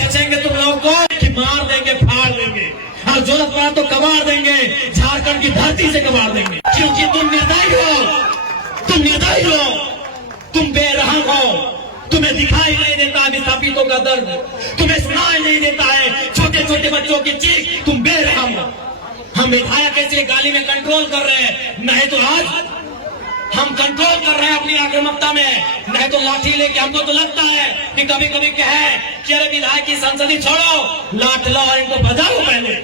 छेचेंगे तुम लोगों को कि मार देंगे, फाड़ देंगे, और जरूरत पड़ा तो कबाड़ देंगे, झारखंड की धरती से कबाड़ देंगे। क्योंकि तुम निर्दयी हो, तुम बेरहम हो, तुम्हें दिखाई नहीं देता है विस्थापितों का दर्द, तुम्हें सुनाई नहीं देता है छोटे छोटे बच्चों की चीख, तुम बेरहम हो। हम विधायक ऐसे गाली में कंट्रोल कर रहे हैं, नहीं तो आज हम कंट्रोल कर रहे हैं अपनी आक्रामकता में, नहीं तो लाठी लेके हमको तो लगता है कि कभी कभी कहे कि अरे विधायक की संसदी छोड़ो, लाठ लो और इनको बजाओ पहले।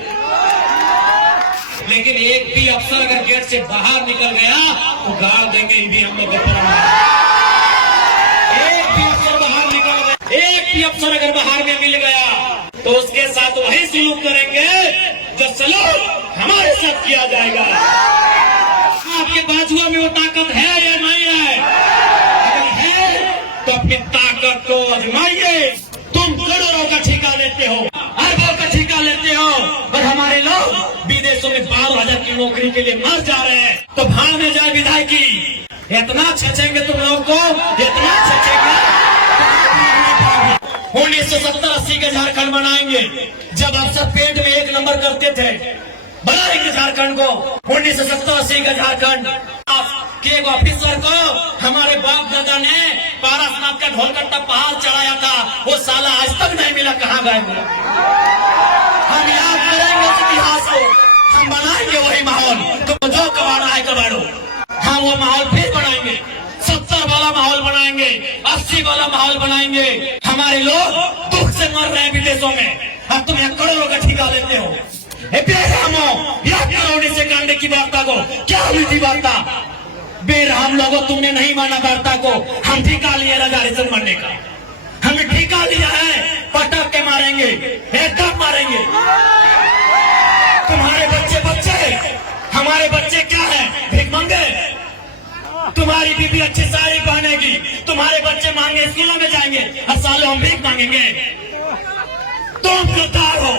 लेकिन एक भी अफसर अगर गेट से बाहर निकल गया तो गाल देंगे ईवीएम में। एक भी अफसर बाहर निकल गया, एक भी अफसर अगर बाहर में मिल गया तो उसके साथ वही सलूक करेंगे जो सलूक हमारे साथ किया जाएगा। आपके बाजुओं में वो ताकत है या नहीं है? अगर है तो अपनी ताकत को आजमाइए। तुम करोड़ों का ठेका लेते हो, अरबों का ठेका लेते हो, और हमारे लोग विदेशों में 12,000 की नौकरी के लिए मर जा रहे हैं। तो भाड़ में जाए विधायकी, इतना छेचेंगे तुम लोगों को, इतना छेचेंगे। 1970-80 का झारखंड बनाएंगे, जब अफसर पेट में 1 नंबर करते थे, बनाएंगे झारखंड को 1970-80 का झारखंड। एक ऑफिसर को हमारे बाप दादा ने पारसनाथ का ढोलकट्टा पहाड़ चढ़ाया था, वो साला आज तक नहीं मिला, कहाँ गए? हम याद करेंगे उस इतिहास को, हम बनाएंगे वही माहौल। तो जो कबाड़ा है कबाड़ो, हम वो माहौल फिर बनाएंगे, 70 वाला माहौल बनाएंगे, 80 वाला माहौल बनाएंगे। हमारे लोग दुख से मर रहे हैं विदेशों में, अब तुम यहाँ करोड़ों का ठेका लेते हो। करोड़ी से कांडे की वार्ता को क्या हुई थी वार्ता? बेरहम लोगों, तुमने नहीं माना वार्ता को। हम ठेका लिए रिजर्वेशन मरने का, हमें ठेका लिया है, पटक के मारेंगे, एकदम मारेंगे। तुम्हारे बच्चे हमारे बच्चे क्या है? भीख मंगे। तुम्हारी बीबी अच्छी साड़ी पहनेगी, तुम्हारे बच्चे मांगे स्कूलों में जाएंगे, हर साल हम भीख मांगेंगे। तुम गद्दार हो,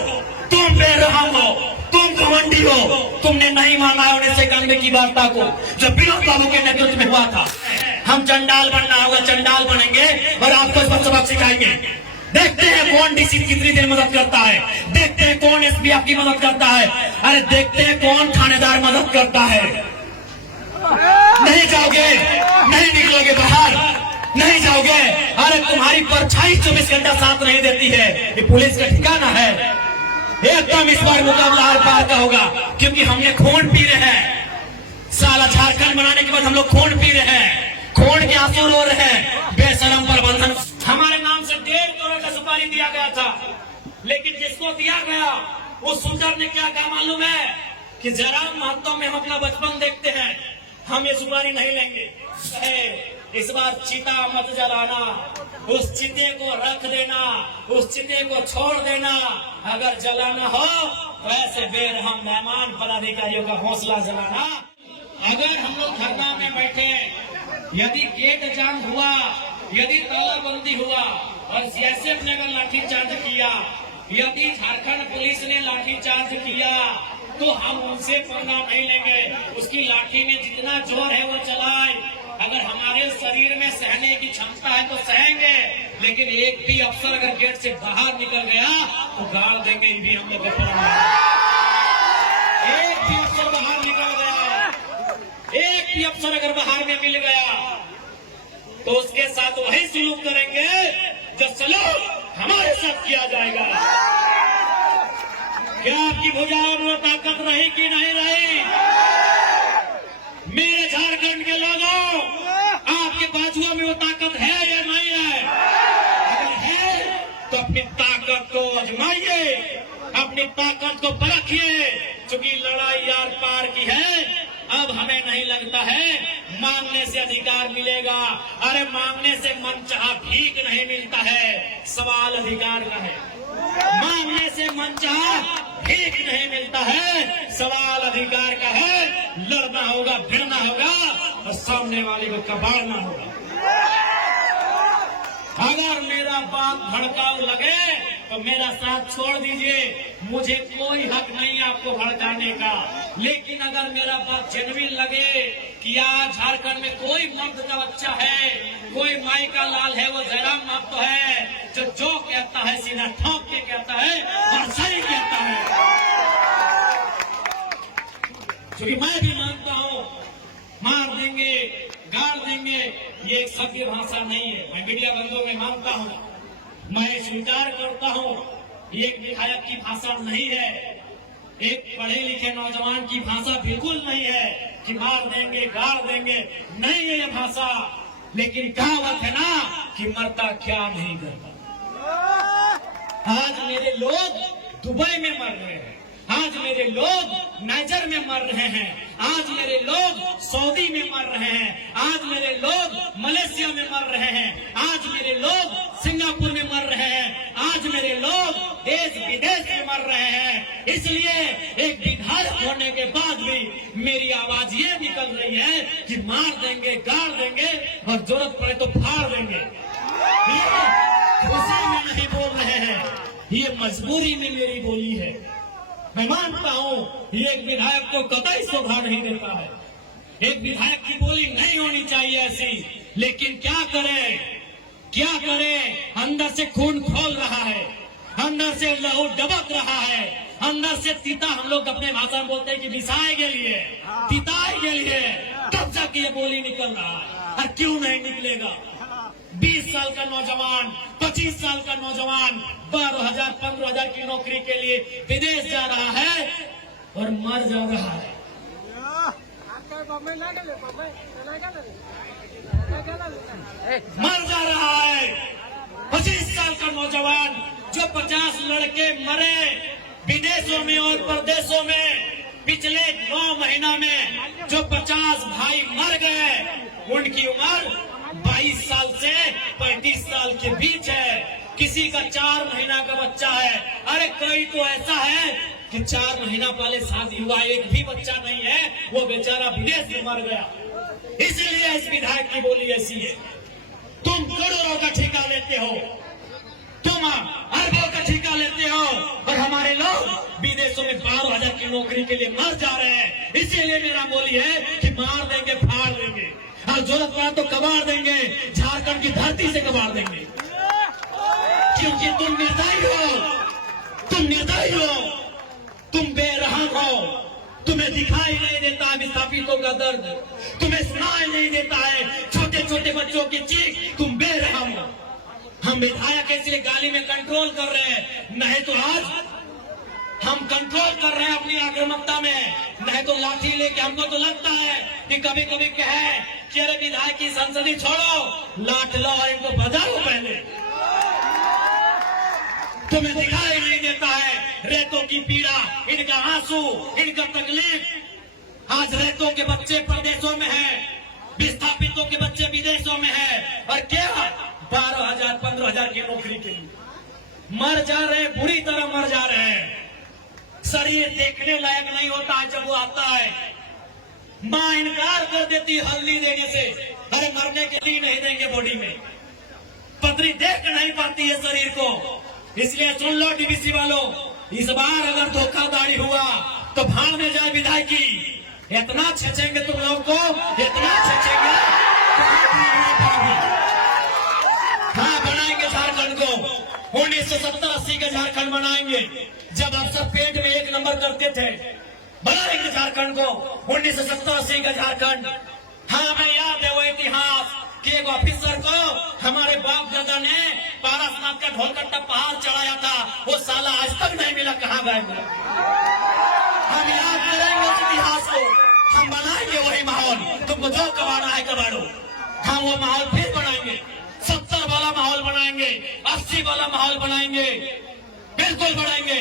तुम बेरहम हो, तुम घमंडी हो। तुमने नहीं माना है 1991 की वार्ता को, जो विनोद बाबू के नेतृत्व में हुआ था। हम चंडाल बनना होगा, चंडाल बनेंगे और आपको इस पर सबक सिखाएंगे। देखते हैं कौन डीसी कितनी देर मदद करता है, देखते हैं कौन एसपी आपकी मदद करता है, अरे देखते हैं कौन थानेदार मदद करता है। नहीं जाओगे, नहीं निकलोगे बाहर, नहीं जाओगे। अरे तुम्हारी परछाई 24 घंटा साथ नहीं देती है, ये पुलिस का ठिकाना है। एकदम इस बार मुकाबला आर पार का होगा, क्योंकि हमने खून पी रहे हैं। साला झारखंड बनाने के बाद हम लोग खून पी रहे हैं, खून के आंसू रो रहे हैं। बेशरम प्रबंधन, हमारे नाम से 1.5 करोड़ का सुपारी दिया गया था, लेकिन जिसको दिया गया उस शूटर ने क्या कहा मालूम है? कि जयराम महतो में हम अपना बचपन देखते हैं, हम ये सुपारी नहीं लेंगे। इस बार चिता मत जलाना, उस चिते को रख देना, उस चिते को छोड़ देना। अगर जलाना हो तो ऐसे बेरहम मेहमान पदाधिकारियों का हौसला जलाना। अगर हम लोग धरना में बैठे, यदि गेट जाम हुआ, यदि तालाबंदी हुआ और सीएसएफ ने अगर लाठीचार्ज किया, यदि झारखंड पुलिस ने लाठीचार्ज किया, तो हम उनसे परिणाम नहीं लेंगे। उसकी लाठी में जितना जोर है वो चलाए। अगर हमारे शरीर में सहने की क्षमता है तो सहेंगे, लेकिन एक भी अफसर अगर गेट से बाहर निकल गया तो गाल देंगे ईवीएम में। एक भी अफसर बाहर निकल गया, एक भी अफसर अगर बाहर में मिल गया तो उसके साथ वही सलूक करेंगे जो सलूक हमारे साथ किया जाएगा। क्या आपकी भुजाओं में ताकत रही कि नहीं रही? मेरे झारखंड के लोगों, आपके बाजुओं में वो ताकत है या नहीं है? अगर है तो अपनी ताकत को आजमाइए, अपनी ताकत को परखिए। चूंकि लड़ाई यार पार की है, अब हमें नहीं लगता है मांगने से अधिकार मिलेगा। अरे मांगने से मनचाहा भीख नहीं मिलता है, सवाल अधिकार का है। मांगने से मनचाहा भीख नहीं मिलता है, सवाल अधिकार का है। लड़ना होगा, भिड़ना होगा और सामने वाले को कबाड़ना होगा। अगर मेरा बात भड़काऊ लगे तो मेरा साथ छोड़ दीजिए, मुझे कोई हक नहीं आपको भड़काने का। लेकिन अगर मेरा बात जेन्युइन लगे कि आज झारखंड में कोई मर्द का बच्चा है, कोई माई का लाल है, वो जयराम महतो है, जो कहता है सीधा ठोक के क्योंकि मैं भी मानता हूं मार देंगे, गाड़ देंगे, ये एक सभ्य भाषा नहीं है। मैं मीडिया बंधुओं में मानता हूं, मैं स्वीकार करता हूं, ये एक विधायक की भाषा नहीं है, एक पढ़े लिखे नौजवान की भाषा बिल्कुल नहीं है कि मार देंगे, गाड़ देंगे, नहीं है ये भाषा। लेकिन कहावत है ना कि मरता क्या नहीं करता। आज मेरे लोग दुबई में मर रहे हैं, आज मेरे लोग नाइजर में मर रहे हैं, आज मेरे लोग सऊदी में मर रहे हैं, आज मेरे लोग मलेशिया में मर रहे हैं, आज मेरे लोग सिंगापुर में मर रहे हैं, आज मेरे लोग देश विदेश में मर रहे हैं। इसलिए एक विधायक होने के बाद भी मेरी आवाज ये निकल रही है कि मार देंगे, गाड़ देंगे और जरूरत पड़े तो फाड़ देंगे। खुशी में नहीं बोल रहे हैं, ये मजबूरी में मेरी बोली है। मैं मानता हूं ये एक विधायक को कतई शोभा नहीं देता है, एक विधायक की बोली नहीं होनी चाहिए ऐसी। लेकिन क्या करे, अंदर से खून खोल रहा है, अंदर से लहू डबक रहा है, अंदर से तीता, हम लोग अपने भाषा में बोलते हैं कि बिसाए के लिए, तिताए के लिए, तब जाके ये बोली निकल रहा है। और क्यों नहीं निकलेगा? 20 साल का नौजवान, 25 साल का नौजवान 12,000 15,000 की नौकरी के लिए विदेश जा रहा है और मर जा रहा है। मर जा रहा है 25 साल का नौजवान, जो 50 लड़के मरे विदेशों में और प्रदेशों में पिछले 9 महीना में, जो 50 भाई मर गए, उनकी उम्र 22 साल से 35 साल के बीच है। किसी का 4 महीना का बच्चा है, अरे कोई तो ऐसा है कि 4 महीना पहले शादी हुआ, एक भी बच्चा नहीं है, वो बेचारा विदेश में मर गया। इसलिए इस विधायक की बोली ऐसी है। तुम करोड़ों का ठेका लेते हो, तुम अरबों का ठेका लेते हो, और हमारे लोग विदेशों में 12,000 की नौकरी के लिए मर जा रहे हैं। इसीलिए मेरा बोली है कि मार देंगे, फाड़ देंगे, और जरूरत पड़ा तो कबाड़ देंगे, झारखंड की धरती से कबाड़ देंगे। क्योंकि तुम निर्दयी हो, तुम बेरहम हो, तुम्हें दिखाई नहीं देता है विस्थापितों का दर्द, तुम्हें सुनाई नहीं देता है छोटे छोटे बच्चों की चीख, तुम बेरहम हो। हम विधायक इसलिए गाली में कंट्रोल कर रहे हैं, नहीं तो आज हम कंट्रोल कर रहे हैं अपनी आक्रामकता में, नहीं तो लाठी लेके हमको तो लगता है कि कभी कभी कहे कि अरे विधायक की संसदी छोड़ो, लाठ लो और इनको बजाओ पहले। तुम्हें दिखाई नहीं देता है रेतों की पीड़ा, इनका आंसू, इनका तकलीफ। आज रेतों के बच्चे प्रदेशों में हैं, विस्थापितों के बच्चे विदेशों में हैं, और क्या 12,000 15,000 की नौकरी के लिए मर जा रहे हैं, बुरी तरह मर जा रहे हैं। शरीर देखने लायक नहीं होता है जब वो आता है, मां इनकार कर देती हल्दी देने से, अरे मरने के लिए नहीं देंगे बॉडी में, पतरी देख नहीं पाती है शरीर को। इसलिए सुन लो डीवीसी वालों, इस बार अगर धोखाधड़ी हुआ तो भाड़ में जाए विधायकी। इतना छेचेंगे तुम लोगों को, इतना छेचेंगे, हाँ बनाएंगे झारखंड को, 1970-80 का झारखंड बनाएंगे, जब अफसर पेट में 1 नंबर करते थे। बनाएंगे झारखंड को, 1970-80 का झारखंड। हाँ हमें याद है वो इतिहास कि एक ऑफिसर को हमारे बाप दादा ने पारसनाथ का ढोलकट्टा पहाड़ चढ़ाया था, वो साला आज तक नहीं मिला, कहाँ गए? हम याद करेंगे उस इतिहास को, हम बनाएंगे वही माहौल। तुमको जो कबाड़ा है कबाड़ो, हम वो माहौल फिर बनाएंगे, 70 वाला माहौल बनाएंगे, 80 वाला माहौल बनाएंगे, बिल्कुल बनाएंगे।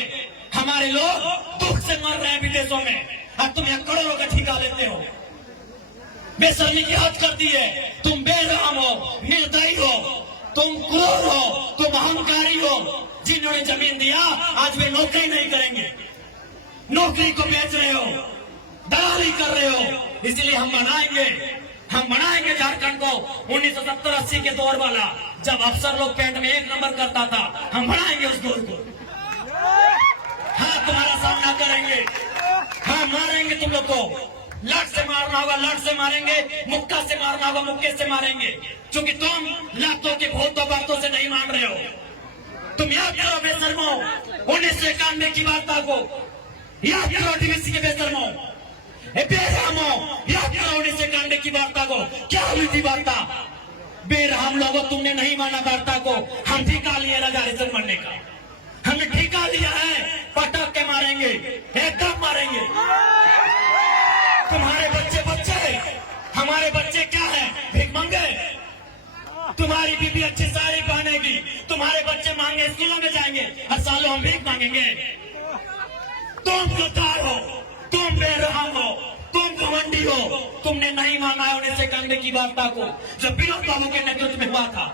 हमारे लोग दुख से मर रहे हैं विदेशों में, और तुम यहाँ करोड़ों का ठेका लेते हो। बेशर्मी की हद कर दी है, तुम बेरहम हो, निर्दयी हो, तुम क्रूर हो, तुम अहंकारी हो। जिन्होंने जमीन दिया आज वे नौकरी नहीं करेंगे, नौकरी को बेच रहे हो, दलाली कर रहे हो। इसलिए हम बनाएंगे झारखंड को 1970-80 के दौर वाला, जब अफसर लोग पेट में 1 नंबर करता था, हम बनाएंगे उस दौर को। हाँ तुम्हारा सामना करेंगे, हाँ मारेंगे तुम लोग को, लट से मारना होगा लट से मारेंगे, मुक्का से मारना होगा मुक्के से मारेंगे, क्योंकि तुम लातों की भूतों बातों से नहीं मान रहे हो। तुम याद करो बेशर्मो 1991 की वार्ता को, याद करो डीवीसी के बेशर्मो, बेरहमो याद करो 1991 की वार्ता को। क्या हुई थी वार्ता? बेरहम लोगों, तुमने नहीं माना वार्ता को। हम ठिका लिए राजा हरिश्चंद्र मरने का, हमने ठिका लिया है। पटक के मारेंगे, एकदम मारेंगे। तुम्हारे बच्चे हमारे बच्चे क्या है? भीख मांगे। तुम्हारी बीबी अच्छी साड़ी पहनेगी, तुम्हारे बच्चे मांगे स्कूलों में जाएंगे, हर सालों हम भीख मांगेंगे। तुम गद्दार हो, तुम बेरहम हो, तुम घमंडी हो। तुमने नहीं माना है 1991 की वार्ता को जो विनोद बाबू के नेतृत्व में हुआ था।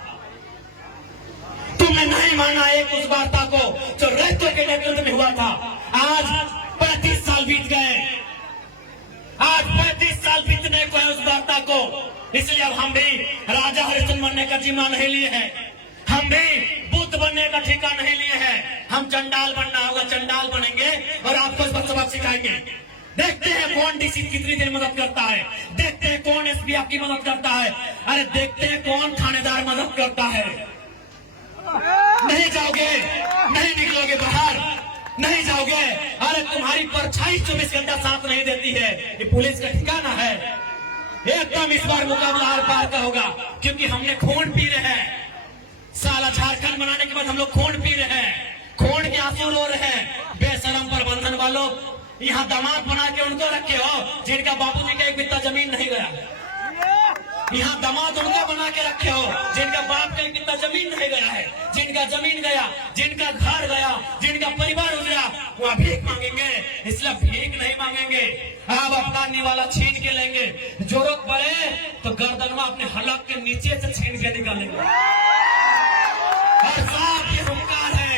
तुमने नहीं माना एक उस वार्ता को जो रैतो के नेतृत्व में हुआ था। आज 35 साल बीत गए, आज 35 साल बीतने को है उस वार्ता को। इसलिए अब हम भी राजा हरिश्चंद्र बनने का जिम्मा नहीं लिए हैं, हम भी बुद्ध बनने का ठेका नहीं लिए हैं। हम चंडाल बनना होगा, चंडाल बनेंगे और आपको सबक सिखाएंगे। देखते हैं कौन डीसी कितनी देर मदद करता है, देखते हैं कौन एसपी आपकी मदद करता है, अरे देखते हैं कौन थानेदार मदद करता है। नहीं जाओगे, नहीं निकलोगे बाहर, नहीं जाओगे। अरे तुम्हारी परछाई 24 घंटा साथ नहीं देती है। ये पुलिस का ठिकाना है? एकदम इस बार मुकाबला आर पार का होगा, क्योंकि हमने खून पी रहे हैं। साला झारखंड बनाने के बाद हम लोग खून पी रहे हैं, खून के आंसू रो रहे हैं। बेशरम प्रबंधन वालों, यहाँ दामाद बना के उनको रखे हो जिनका बापूजी का एक बित्ता जमीन नहीं गया। यहाँ दामाद उनको बना के रखे हो जिनका बाप का एक बित्ता जमीन नहीं गया है। जिनका जमीन गया, जिनका घर गया, जिनका परिवार उजड़ा, वह भीख मांगेंगे। इसलिए भीख नहीं मांगेंगे, अब अपना निवाला छीन के लेंगे। जोरक पड़े तो गर्दनवा अपने हलक के नीचे से छीन के निकालेंगे। और साफ ये हुंकार है,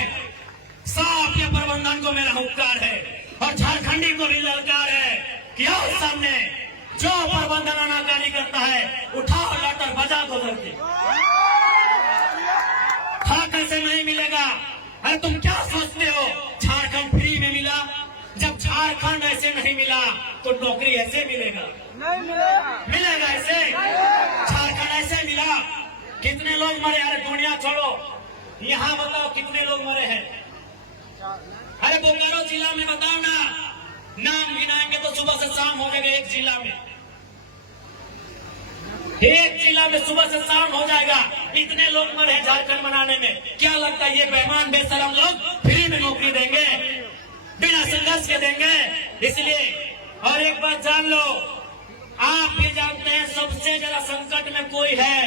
साफ ये प्रबंधन को मेरा हुंकार है और झारखंडी को भी ललकार है कि आओ सामने, जो प्रबंधन आनाकानी करता है उठाओ लटर बजा दो करके। हाँ, कैसे नहीं मिलेगा? अरे तुम क्या सोचते हो झारखंड फ्री में मिला? जब झारखंड ऐसे नहीं मिला तो नौकरी ऐसे मिलेगा? नहीं मिलेगा। मिलेगा ऐसे? झारखंड ऐसे मिला? कितने लोग मरे? अरे दुनिया छोड़ो, यहाँ बताओ कितने लोग मरे हैं? अरे बोकारो जिला में बताओ ना, नाम गिनाएंगे तो सुबह से शाम हो जाएगा। एक जिला में सुबह से शाम हो जाएगा। इतने लोग मरे हैं झारखंड बनाने में। क्या लगता है ये बेईमान बेशरम लोग फ्री में नौकरी देंगे, बिना संघर्ष के देंगे? इसलिए और एक बात जान लो, आप भी जानते हैं सबसे ज्यादा संकट में कोई है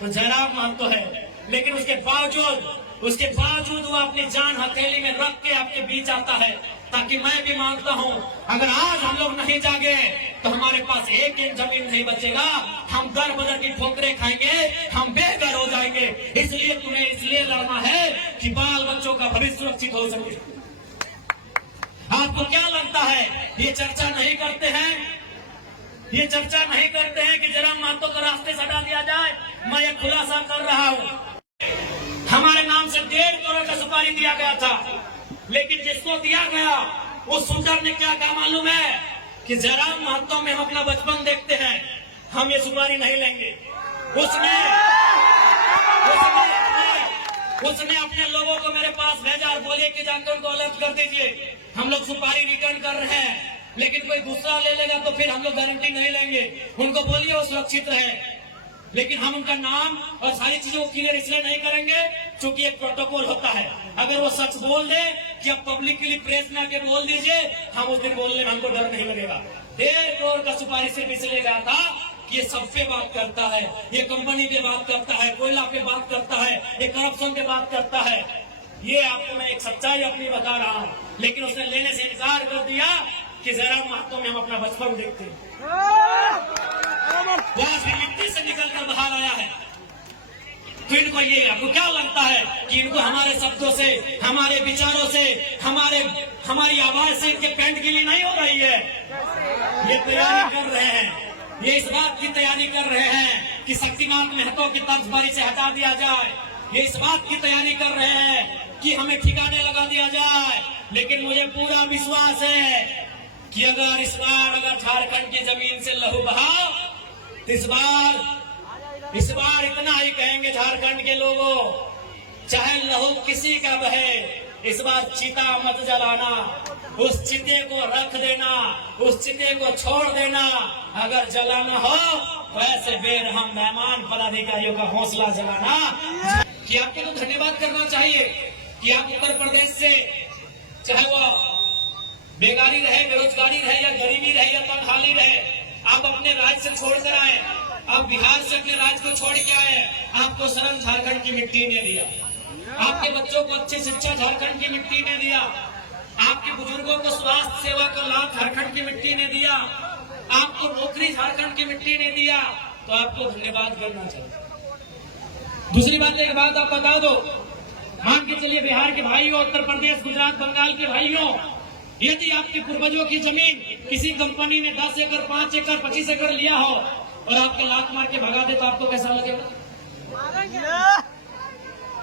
तो जयराम महतो है, लेकिन उसके बावजूद वो अपनी जान हथेली में रख के आपके बीच आता है। ताकि मैं भी मांगता हूँ, अगर आज हम लोग नहीं जागे तो हमारे पास एक जमीन नहीं बचेगा। हम दर बदर की ठोकरें खाएंगे, हम बेघर हो जाएंगे। इसलिए तुम्हें इसलिए लड़ना है कि बाल बच्चों का भविष्य सुरक्षित हो सके। आपको क्या लगता है ये चर्चा नहीं करते हैं? ये चर्चा नहीं करते हैं कि जयराम महतो को रास्ते से हटा दिया जाए? मैं ये खुलासा कर रहा हूँ, हमारे नाम से 1.5 करोड़ का सुपारी दिया गया था, लेकिन जिसको दिया गया उस सुंदर ने क्या कहा मालूम है? कि जयराम महतो में हम अपना बचपन देखते हैं, हम ये सुपारी नहीं लेंगे। उसने अपने लोगों को मेरे पास भेजा और बोले कि जाकर उनको अलग कर दीजिए, हम लोग सुपारी रिटर्न कर रहे हैं। लेकिन कोई दूसरा ले लेगा तो फिर हम लोग गारंटी नहीं लेंगे। उनको बोलिए वो सुरक्षित रहे, लेकिन हम उनका नाम और सारी चीजों को क्लियर इसलिए नहीं करेंगे क्योंकि एक प्रोटोकॉल होता है। अगर वो सच बोल दे कि अब पब्लिक के लिए प्रेस में आके बोल दीजिए, हम उस दिन बोलने में हमको डर नहीं लगेगा। 1.5 करोड़ का सुपारी सिर्फ इसलिए गया था कि ये सब पे बात करता है, ये कंपनी पे बात करता है, कोयला पे बात करता है, ये करप्शन पे बात करता है। ये आपको मैं एक सच्चाई अपनी बता रहा हूँ, लेकिन उसने लेने से इनकार कर दिया कि जयराम महतो में हम अपना बचपन देखते हैं। वहां से मिट्टी से निकलकर बाहर आया है। तो इनको ये, आपको क्या लगता है कि इनको हमारे शब्दों से, हमारे विचारों से, हमारी आवाज से इनके पेंट गिली नहीं हो रही है? ये तैयारी कर रहे हैं, ये इस बात की तैयारी कर रहे हैं कि शक्तिनाथ महतो की तर्जबारी से हटा दिया जाए। ये इस बात की तैयारी कर रहे हैं कि हमें ठिकाने लगा दिया जाए। लेकिन मुझे पूरा विश्वास है कि अगर झारखंड की जमीन से लहू बहा तो इस बार इतना ही कहेंगे झारखंड के लोगों, चाहे लहू किसी का बहे, इस बार चिता मत जलाना, उस चिते को रख देना, उस चिते को छोड़ देना। अगर जलाना हो तो ऐसे बेरहम मेहमान पदाधिकारियों का हौसला जलाना। कि आपको तो धन्यवाद करना चाहिए कि आप उत्तर प्रदेश से, चाहे वो बेकारी रहे, बेरोजगारी रहे, या गरीबी रहे, या तंगहाली रहे, आप अपने राज्य से छोड़कर आए। आप बिहार से अपने राज्य को छोड़ के आए। आपको शरण झारखंड की मिट्टी ने दिया, आपके बच्चों को अच्छी शिक्षा झारखंड की मिट्टी ने दिया, आपके बुजुर्गों को स्वास्थ्य सेवा का लाभ झारखंड की मिट्टी ने दिया, आपको नौकरी झारखंड की मिट्टी ने दिया। तो आपको धन्यवाद करना चाहिए। दूसरी बात, एक बात आप बता दो, मान के चलिए बिहार के भाइयों, उत्तर प्रदेश, गुजरात, बंगाल के भाइयों, यदि आपके पूर्वजों की जमीन किसी कंपनी ने 10 एकड़, 5 एकड़, 25 एकड़ लिया हो और आपके लात मार के भगा दे, तो आपको कैसा लगेगा?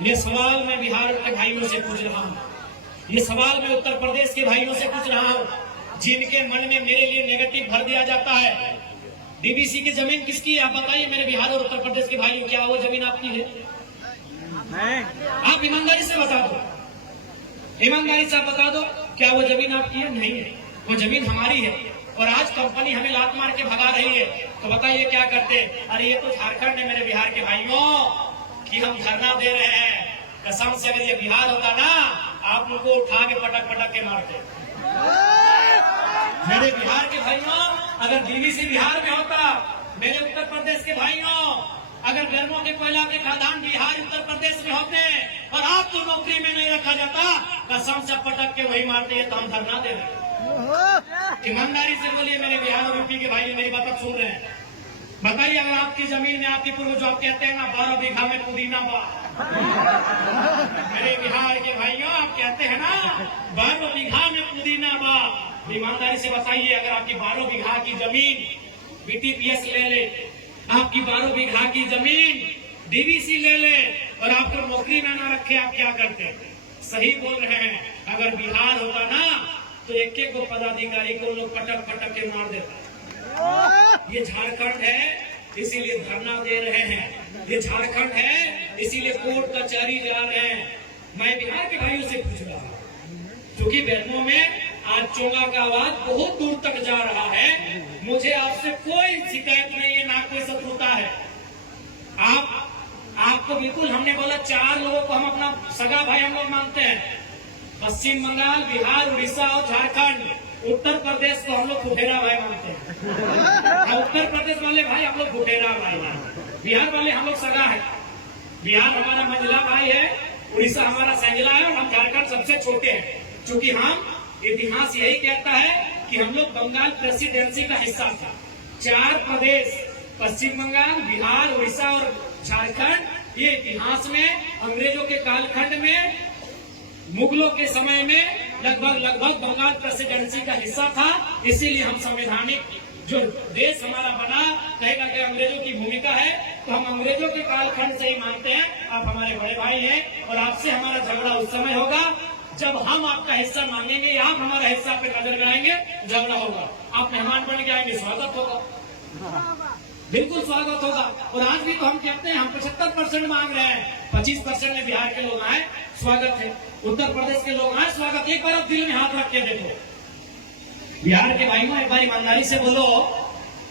ये सवाल मैं बिहार के भाइयों से पूछ रहा हूँ, ये सवाल मैं उत्तर प्रदेश के भाइयों से पूछ रहा हूँ, जिनके मन में मेरे लिए नेगेटिव भर दिया जाता है। डीवीसी की जमीन किसकी है? आप बताइए मेरे बिहार और उत्तर प्रदेश के भाइयों, क्या वो जमीन आपकी है? आप ईमानदारी से बता दो, ईमानदारी से आप बता दो, क्या वो जमीन आपकी है? नहीं है, वो जमीन हमारी है। और आज कंपनी हमें लात मार के भगा रही है, तो बताइए क्या करते? अरे ये तो झारखंड है मेरे बिहार के भाइयों, कि हम धरना दे रहे हैं। कसम से अगर ये बिहार होता ना, आप लोग को उठा के पटक पटक के मारते। मेरे बिहार के भाइयों, अगर डीवीसी बिहार में होता, मेरे उत्तर प्रदेश के भाइयों, अगर गर्मों के कोयला के खदान बिहार उत्तर प्रदेश में होते और आपको नौकरी में नहीं रखा जाता, कसम से पटक के वही मारते हैं। तो हम धरना दे रहे। ईमानदारी से बोलिए मेरे बिहार और यूपी के भाई, मेरी बात सुन रहे हैं, बताइए अगर आपकी जमीन में आपके पूर्वज, आप कहते हैं ना 12 बीघा में पुदीना बा, मेरे बिहार के भाइयों आप कहते हैं ना 12 बीघा में पुदीना बा, ईमानदारी से बताइए अगर आपकी 12 बीघा की जमीन बीटीपीएस ले ले, आपकी 12 बीघा की जमीन डीवीसी ले ले और आपको नौकरी में ना रखे, आप क्या करते? सही बोल रहे हैं, अगर बिहार होता ना तो एक एक को पदाधिकारी को लोग पटक पटक के मार देते। ये झारखंड है इसीलिए धरना दे रहे हैं, ये झारखंड है इसीलिए कोर्ट कचहरी जा रहे हैं। मैं बिहार के भाइयों से पूछ रहा हूँ, क्योंकि बहनों में आज चोंगा का आवाज बहुत दूर तक जा रहा है। मुझे आपसे कोई शिकायत नहीं है, ना कोई शत्रुता है। आपको बिल्कुल, हमने बोला 4 लोगों को हम अपना सगा भाई हम लोग मानते हैं, पश्चिम बंगाल, बिहार, उड़ीसा और झारखंड। उत्तर प्रदेश को हम लोग फुटेरा भाई मानते हैं। उत्तर प्रदेश वाले भाई हम लोग फुटेरा भाई, बिहार वाले हम लोग सगा है। बिहार हमारा मंझला भाई है, उड़ीसा हमारा संजला है और हम झारखंड सबसे छोटे हैं। क्योंकि हम, इतिहास यही कहता है कि हम लोग बंगाल प्रेसिडेंसी का हिस्सा था। 4 प्रदेश, पश्चिम बंगाल, बिहार, उड़ीसा और झारखंड, ये इतिहास में अंग्रेजों के कालखंड में, मुगलों के समय में लगभग बंगाल प्रेसिडेंसी का हिस्सा था। इसीलिए हम संवैधानिक जो देश हमारा बना, कहेगा कि अंग्रेजों की भूमिका है, तो हम अंग्रेजों के कालखंड से ही मानते हैं। आप हमारे बड़े भाई हैं और आपसे हमारा झगड़ा उस समय होगा जब हम आपका हिस्सा मांगेंगे, या आप हमारा हिस्सा पे नजर कराएंगे, झगड़ा होगा। आप मेहमान बन के आएंगे, स्वागत होगा, बिल्कुल स्वागत होगा। और आज भी तो हम कहते हैं, हम 75% मांग रहे हैं, 25% में बिहार के लोग आए, स्वागत है। उत्तर प्रदेश के लोग आए, स्वागत। एक बार आप दिल में हाथ रख के देखो, बिहार के भाइयों एक बार ईमानदारी से बोलो,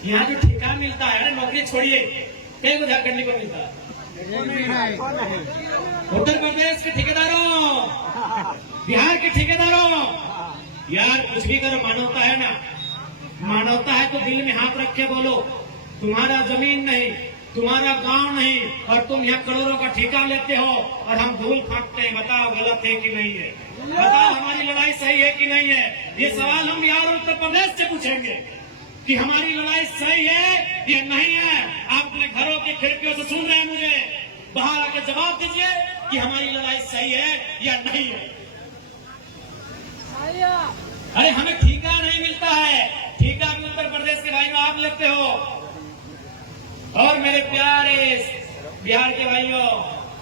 यहाँ जो ठेका मिलता है, नौकरी छोड़िए, कई को झारखंड को मिलता है? उत्तर प्रदेश के ठेकेदारों, बिहार के ठेकेदारों, यार कुछ भी करो, मानवता है ना, मानवता है तो दिल में हाथ रख के बोलो, तुम्हारा जमीन नहीं, तुम्हारा गांव नहीं, और तुम यहाँ करोड़ों का ठेका लेते हो और हम धूल फाँकते हैं। बताओ गलत है कि नहीं है? बताओ हमारी लड़ाई सही है कि नहीं है? ये सवाल हम बिहार और उत्तर प्रदेश से पूछेंगे कि हमारी लड़ाई सही है या नहीं है। आप अपने घरों की खिड़कियों से सुन रहे हैं मुझे, बाहर आके जवाब दीजिए कि हमारी लड़ाई सही है या नहीं है। अरे हमें ठेका नहीं मिलता है, ठेका भी उत्तर प्रदेश के भाइयों आप लेते हो। और मेरे प्यारे बिहार के भाइयों,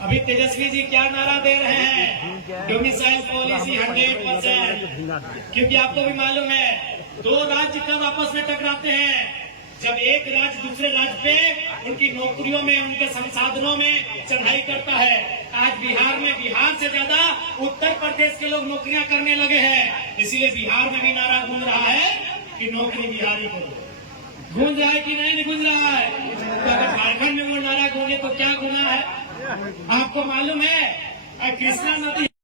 अभी तेजस्वी जी क्या नारा दे रहे हैं? डोमिसाइल पॉलिसी 100%, क्योंकि आपको भी मालूम है 2 राज्य कब आपस में टकराते हैं? जब एक राज्य दूसरे राज्य पे उनकी नौकरियों में, उनके संसाधनों में चढ़ाई करता है। आज बिहार में, बिहार से ज्यादा उत्तर प्रदेश के लोग नौकरियां करने लगे हैं। इसीलिए बिहार में भी नारा गूंज रहा है कि नौकरी बिहारी को दो। गूंज रहा है कि नहीं गूंज रहा है? तो अगर झारखंड में वो नारा गूंजे तो क्या गुना है? आपको मालूम है कृष्णा नदी